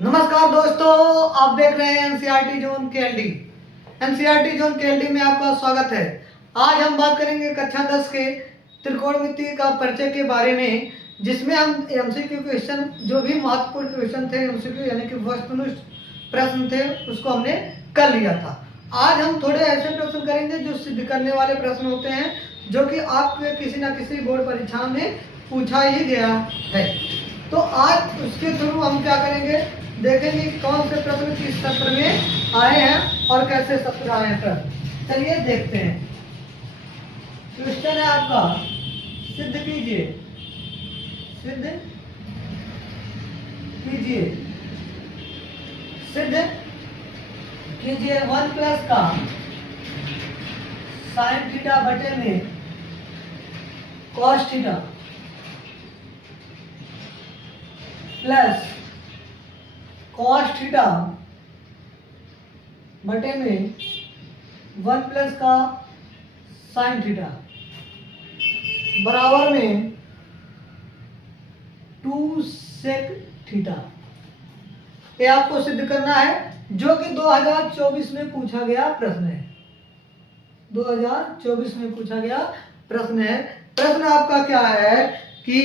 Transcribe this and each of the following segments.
नमस्कार दोस्तों, आप देख रहे हैं NCERT zone KLD. NCERT zone KLD में आपका स्वागत है। आज हम बात करेंगे कक्षा 10 के त्रिकोणमिति का परिचय के बारे में, जिसमें हम एमसीक्यू क्वेश्चन, जो भी महत्वपूर्ण क्वेश्चन थे एमसीक्यू यानी कि वस्तुनिष्ठ प्रश्न थे, उसको हमने कर लिया था। आज हम थोड़े ऐसे प्रश्न करेंगे जो सिद्ध करने वाले प्रश्न होते हैं, जो कि आपके किसी न किसी बोर्ड परीक्षा में पूछा ही गया है। तो आज उसके थ्रू हम क्या करेंगे, देखेंगे कौन से प्रश्न किस सत्र में आए हैं और कैसे सत्र आए हैं प्रश्न। चलिए देखते हैं। क्वेश्चन है आपका, सिद्ध कीजिए, सिद्ध कीजिए, सिद्ध कीजिए 1 प्लस का साइन थीटा बटे में cos theta plus cos theta बटे में 1 प्लस का साइन थीटा बराबर में 2 सेक थीटा। ये आपको सिद्ध करना है, जो कि 2024 में पूछा गया प्रश्न है। 2024 में पूछा गया प्रश्न है। प्रश्न आपका क्या है कि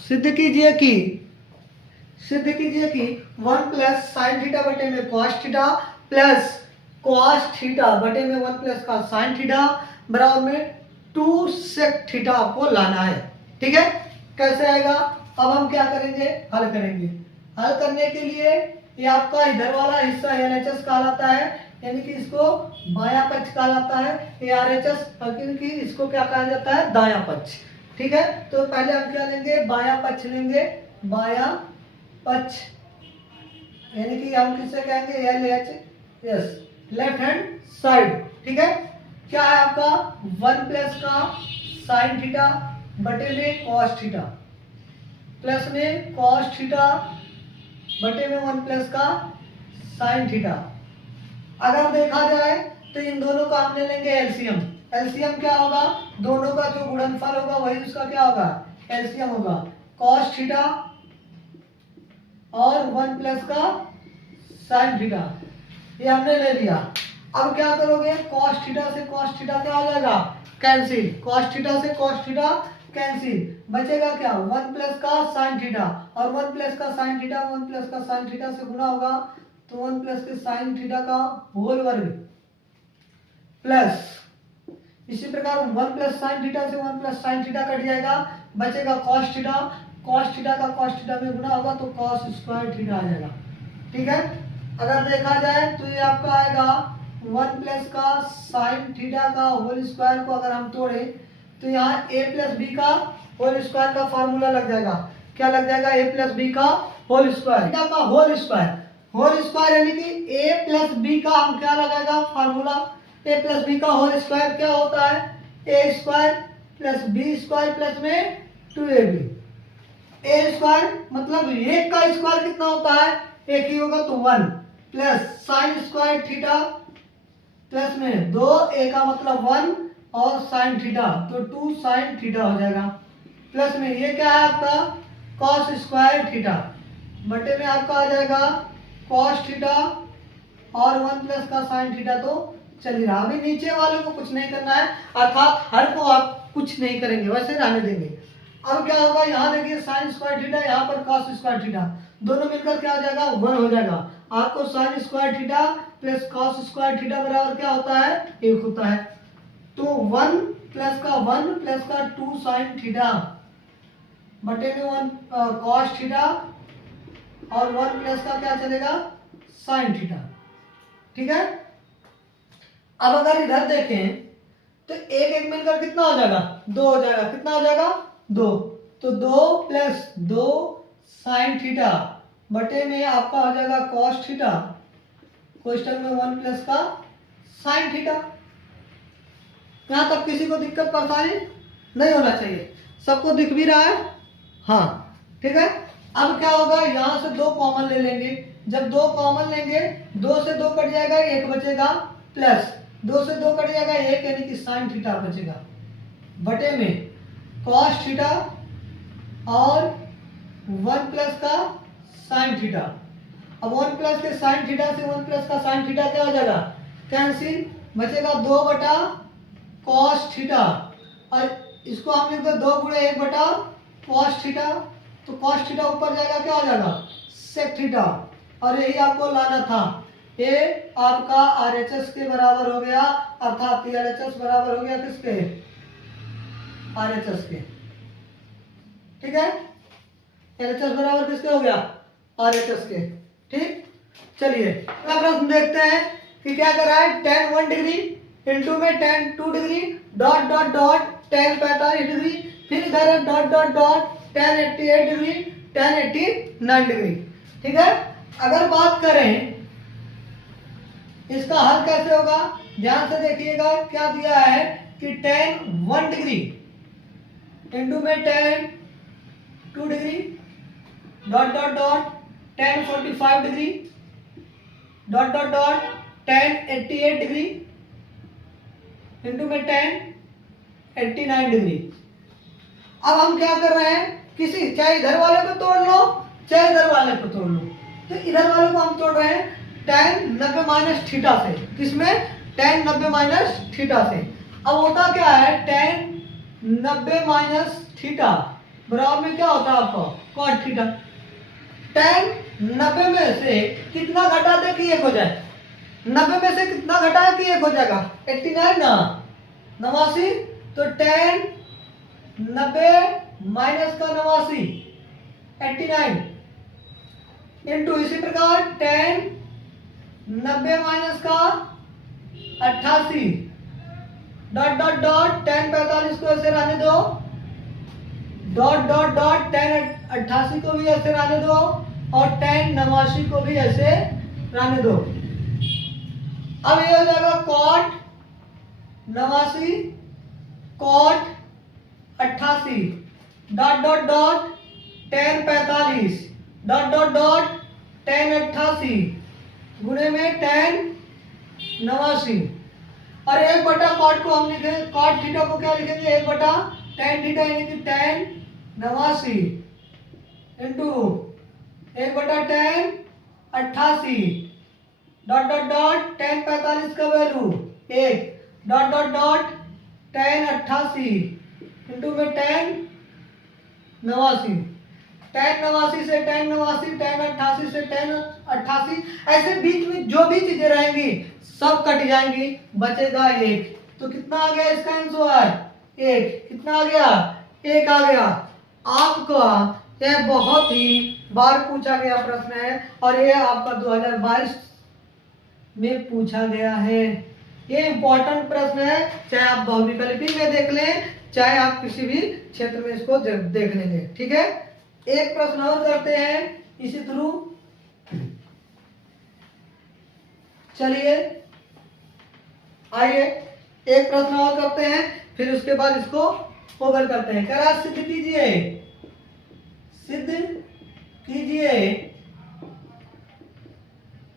सिद्ध कीजिए कि 1 प्लस साइन थीटा बटे में cos theta plus cos theta बटे में 1 प्लस का साइन थीटा बराबर में 2 सेक थीटा आपको लाना है। ठीक है, कैसे आएगा? अब हम क्या करेंगे, हल करेंगे। हल करने के लिए ये आपका इधर वाला हिस्सा एलएचएस कहलाता है, यानी कि इसको बायां पक्ष कहलाता है। ये आरएचएस, कि इसको क्या कहा जाता है, दायां पक्ष। ठीक है, तो पहले हम क्या लेंगे, बायां पक्ष लेंगे। बायां पक्ष यानी कि हम किससे कहेंगे, एलएचएस, लेफ्ट हैंड साइड। ठीक है, क्या है आपका 1 प्लस का साइन थीटा बटे में कॉस थीटा प्लस में कॉस थीटा बटे में 1 प्लस का साइन थीटा। अगर देखा जाए तो इन दोनों का हमने लेंगे एलसीएम। एलसीएम क्या होगा, दोनों का जो गुणनफल होगा वही उसका क्या होगा, एलसीएम होगा। कॉस थीटा और 1 प्लस का साइन थीटा, ये हमने ले लिया। अब क्या करोगे, कॉस थीटा से कॉस थीटा क्या हो जाएगा, कैंसिल। कॉस थीटा से कॉस थीटा कैंसिल, बचेगा क्या, 1 प्लस का साइन थीटा। और 1 प्लस का साइन थीटा 1 प्लस का साइन थीटा से गुना होगा, तो 1 प्लस के साइन थीटा का होल वर्ग प्लस, इसी प्रकार 1 प्लस साइन थीटा से 1 प्लस साइन थीटा कट जाएगा, बचेगा कॉस थीटा। कॉस थीटा का कॉस थीटा में गुना होगा तो कॉस स्क्वायर थीटा आ जाएगा। ठीक है, अगर देखा जाए तो ये आपका आएगा 1 प्लस का साइन थीटा का होल स्क्वायर को अगर हम तोड़े तो यहाँ a प्लस बी का होल स्क्वायर का फार्मूला लग जाएगा। क्या लग जाएगा, a प्लस बी का होल स्क्वायर, थीटा का होल स्क्वायर। होल स्क्वायर यानी कि a प्लस बी का हम क्या लगाएगा फार्मूला, a प्लस बी का होल स्क्वायर क्या होता है, a square plus B square plus में 2ab। a स्क्वायर मतलब एक का स्क्वायर कितना होता है, एक ही होगा तो 1 plus sine square theta plus में 2, a का मतलब 1 और साइन थीटा तो 2 साइन थीटा हो जाएगा। प्लस में ये क्या है आपका कॉस स्क्वायर थीटा बटे में आपका आ जाएगा कॉस थीटा और 1 प्लस का साइन थीटा। तो चलिए, अभी नीचे वाले को कुछ नहीं करना है, अर्थात हर को आप कुछ नहीं करेंगे, वैसे रहने देंगे। अब क्या होगा, यहाँ देखिए साइन स्क्वायर थीटा, यहाँ पर कॉस स्क्वायर थीटा, दोनों मिलकर क्या हो जाएगा, 1 हो जाएगा। आपको sine square theta plus cos square theta बराबर क्या होता है, 1 होता है। तो 1 प्लस का 1 प्लस का 2 साइन थीटा बटे में 1 कॉस थीटा और 1 प्लस का क्या चलेगा, साइन थीटा। ठीक है, अब अगर इधर देखें तो एक एक मिलकर कितना हो जाएगा, 2 हो जाएगा। कितना हो जाएगा, 2। तो 2 प्लस 2 साइन थीटा बटे में आपका हो जाएगा कॉस थीटा, क्वेश्चन में 1 प्लस का साइन थीटा। यहाँ तक किसी को दिक्कत परेशानी नहीं होना चाहिए, सबको दिख भी रहा है, हाँ ठीक है। अब क्या होगा, यहाँ से 2 कॉमन ले लेंगे। जब 2 कॉमन लेंगे, 2 से 2 कट जाएगा, 1 बचेगा, प्लस 2 से 2 कट जाएगा 1, यानी कि साइन थीटा बचेगा बटे में कॉस थीटा और 1 प्लस का साइन थीटा। अब 1 प्लस के साइन थीटा से 1 प्लस का साइन थीटा क्या हो जाएगा, कैंसिल, बचेगा 2 बटा कॉस थीटा, और इसको हम लिख दो 2 गुणे 1 बटा कॉस थीटा, तो कॉस थीटा ऊपर जाएगा क्या हो जाएगा, सेक थीटा, और यही आपको लाना था। ये आपका RHS के बराबर हो गया, अर्थात LHS बराबर हो गया किसके, RHS के, ठीक है, LHS बराबर किसके हो गया, RHS के, ठीक। चलिए अगला प्रश्न देखते हैं कि क्या कर रहा है, tan 1 डिग्री इंटू में tan 2 degree dot dot dot tan 45 degree, फिर इधर है dot dot dot tan 88 degree tan 89 degree, ठीक है। अगर बात करें इसका हल कैसे होगा, ध्यान से देखिएगा, क्या दिया है कि tan 1 डिग्री इंटू में tan 2 degree dot dot dot tan 45 degree dot dot dot tan 88 degree into में tan 89 डिग्री। अब हम क्या कर रहे हैं, किसी चाहे इधर वाले को तोड़ लो चाहे इधर वाले को तोड़ लो, तो इधर वाले को हम तोड़ रहे हैं tan 90 माइनस थीटा से, किसमें, tan 90 माइनस थीटा से। अब होता क्या है, tan 90 माइनस थीटा बराबर में क्या होता है आपको, cot थीटा। tan 90 में से कितना घटा दे कि 1 हो जाए, 90 में से कितना घटा कि 1 हो जाएगा, 89 ना, 89, तो tan 90 माइनस का 89 89 इंटू इसी प्रकार tan 90 माइनस का 88 डॉट डॉट डॉट tan 45 को ऐसे रहने दो, डॉट डॉट डॉट tan 88 को भी ऐसे रहने दो, और tan 89 को भी ऐसे रहने दो। अब ये हो जाएगा cot 89 cot 88 dot dot dot tan 45 dot dot dot tan 88 गुणे में tan 89, और 1 बटा cot को हम लिखेंगे, cot थीटा को क्या लिखेंगे, 1 बटा tan थीटा यानी कि tan 89 इंटू 1 बटा tan 88 dot dot dot tan 45 का value 1 dot dot dot tan 88 into में tan 89, tan 89 से tan 89, tan 88 से tan 88, ऐसे बीच में जो भी चीजें रहेंगी सब कट जाएंगी, बचेगा 1, तो कितना आ गया इसका आंसर, 1, कितना आ गया, 1 आ गया। आपका यह बहुत ही बार पूछा गया प्रश्न है, और यह आपका 2022 में पूछा गया है। ये इंपॉर्टेंट प्रश्न है, चाहे आप बहुविकल्पी में देख लें चाहे आप किसी भी क्षेत्र में इसको देख लेंगे, ठीक है। एक प्रश्न और करते हैं इसी थ्रू, चलिए आइए एक प्रश्न और करते हैं, फिर उसके बाद इसको ओवर करते हैं। करा सिद्ध कीजिए, सिद्ध कीजिए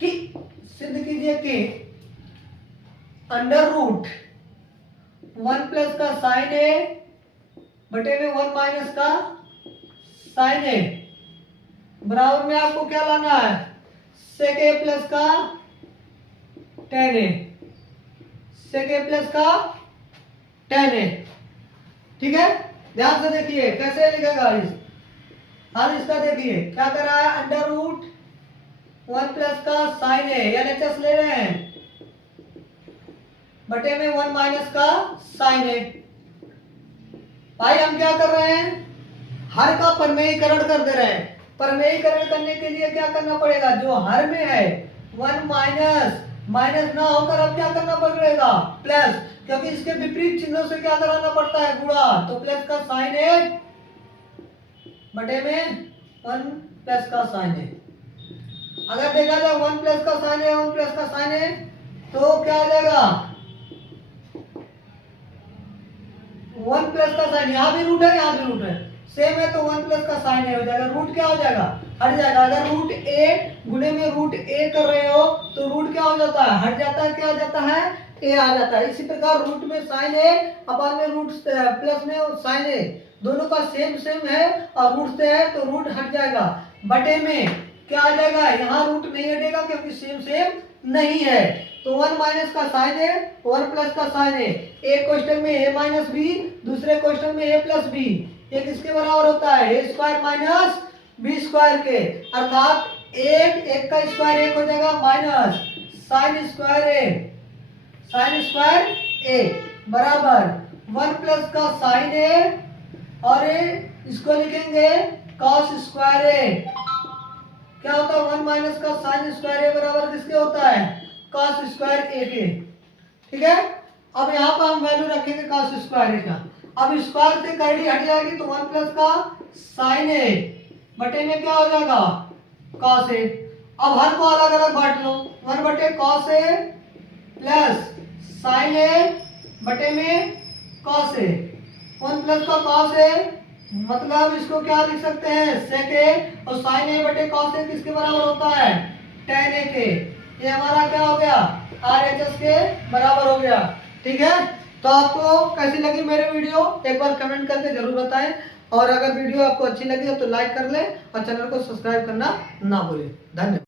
कि, सिद्ध कीजिए कि अंडर रूट 1 प्लस का साइन ए बटे में 1 माइनस का साइन ए बराबर में आपको क्या लाना है, सेक ए प्लस का tan ए, सेक ए प्लस का tan ए, ठीक है। ध्यान से देखिए कैसे लिखेगा इस, हाल इसका देखिए क्या कर रहा है, अंडर रूट 1 प्लस का साइन ए LHS ले रहे हैं बटे में 1 माइनस का साइन ए। भाई हम क्या कर रहे हैं, हर का परमेयीकरण कर दे रहे हैं। परमेयीकरण करने के लिए क्या करना पड़ेगा, जो हर में है 1 माइनस माइनस ना होकर अब क्या करना पड़ेगा, प्लस, क्योंकि इसके विपरीत चिन्हों से क्या कराना पड़ता है, गुणा, तो प्लस का साइन ए बटे में 1 प्लस का साइन ए। अगर देखा जाए 1 प्लस का साइन ए 1 प्लस का साइन ए, तो क्या आ जाएगा, 1 प्लस का साइन, यहाँ भी रूट है यहाँ भी रूट है, सेम है, तो 1 प्लस का साइन ए हो जाएगा, रूट क्या हो जाएगा, हट जाएगा। अगर रूट ए गुणे में रूट ए कर रहे हो तो रूट क्या हो जाता है, हट जाता है, क्या आ जाता है, ए आ जाता है। इसी प्रकार रूट में साइन ए अपन में रूट प्लस में साइन ए दोनों का सेम सेम है, और रूट से है तो रूट हट जाएगा, बटे में क्या आ जाएगा, यहाँ रूट नहीं हटेगा क्योंकि सेम सेम नहीं है। तो 1 माइनस का साइन है, 1 प्लस का साइन है। एक क्वेश्चन में a माइनस बी, दूसरे क्वेश्चन में a प्लस बी। ये किसके बराबर होता है, a square minus B square के। अर्थात एक का स्क्वायर एक हो जाएगा माइनस साइन स्क्वायर ए बराबर 1 प्लस का साइन ए और इसको लिखेंगे कॉस स्क्वायर ए। क्या होता है, 1 माइनस का साइन स्क्वायर ए बराबर किसके होता है, कॉस स्क्वायर ए के। ठीक है, अब यहाँ पर हम वैल्यू रखेंगे कॉस स्क्वायर ए का। अब स्क्वायर से करड़ी हट जाएगी तो 1 प्लस का साइन ए बटे में क्या हो जाएगा, कॉस ए। अब हर को अलग अलग बांट लो, 1 बटे कॉस ए प्लस साइन ए बटे में कॉस ए। 1 प्लस का कॉस ए मतलब इसको क्या लिख सकते हैं, सेक ए, और साइन ए बटे कॉस ए किसके बराबर होता है, टेन ए के। ये हमारा क्या हो गया, RHS के बराबर हो गया। ठीक है, तो आपको कैसी लगी मेरी वीडियो एक बार कमेंट करके जरूर बताएं, और अगर वीडियो आपको अच्छी लगी हो तो लाइक कर लें और चैनल को सब्सक्राइब करना ना भूलें। धन्यवाद।